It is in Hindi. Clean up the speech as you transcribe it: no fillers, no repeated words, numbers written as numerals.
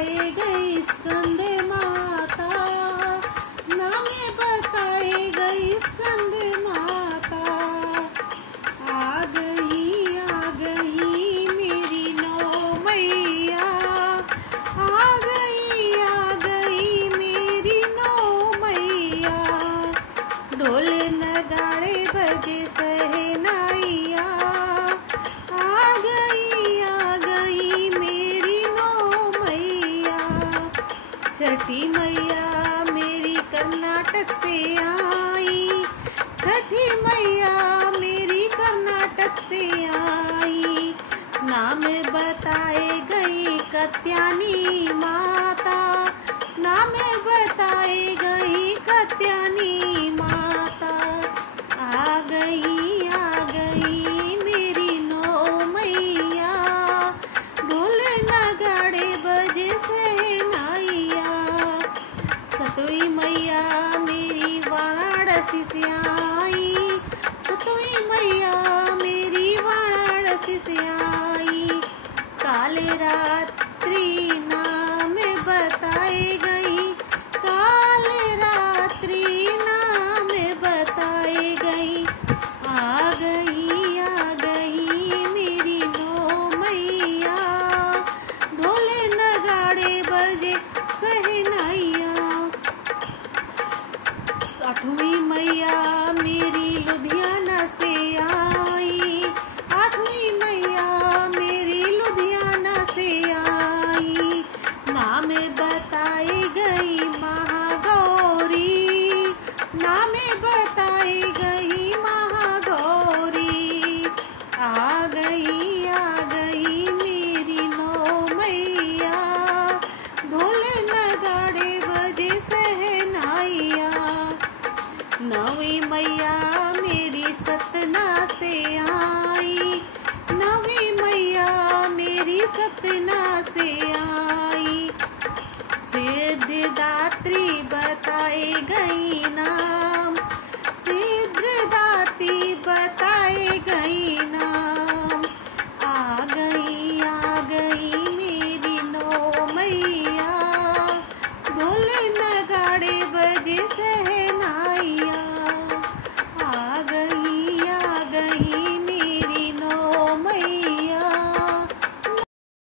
बताए गई स्कंद माता, नाम बताए गई स्कंद माता। आ गई मेरी नौ मैया, आ गई मेरी नौ मैया। ढोल नगाड़े बजे सहनाइया, आ गई मेरी नौ मैया। छठी मैया मेरी कर्नाटक से आई, छठी मैया मेरी कर्नाटक से आई। नाम बताए गई कत्यानी माता, नाम बताए गई कत्यानी माता। आ गई मेरी नौ मैया, ढोल नगाड़े बजे सहनाइया। सतवीं मैया मेरी वाराणसी से आई, सतवीं मैया मेरी वाराणसी से आई। काले रात्रि नाम बताए गई, काले रात्रि नाम बताए गई। आ गई मेरी नौ मैया, ढोल नगाड़े बजे सह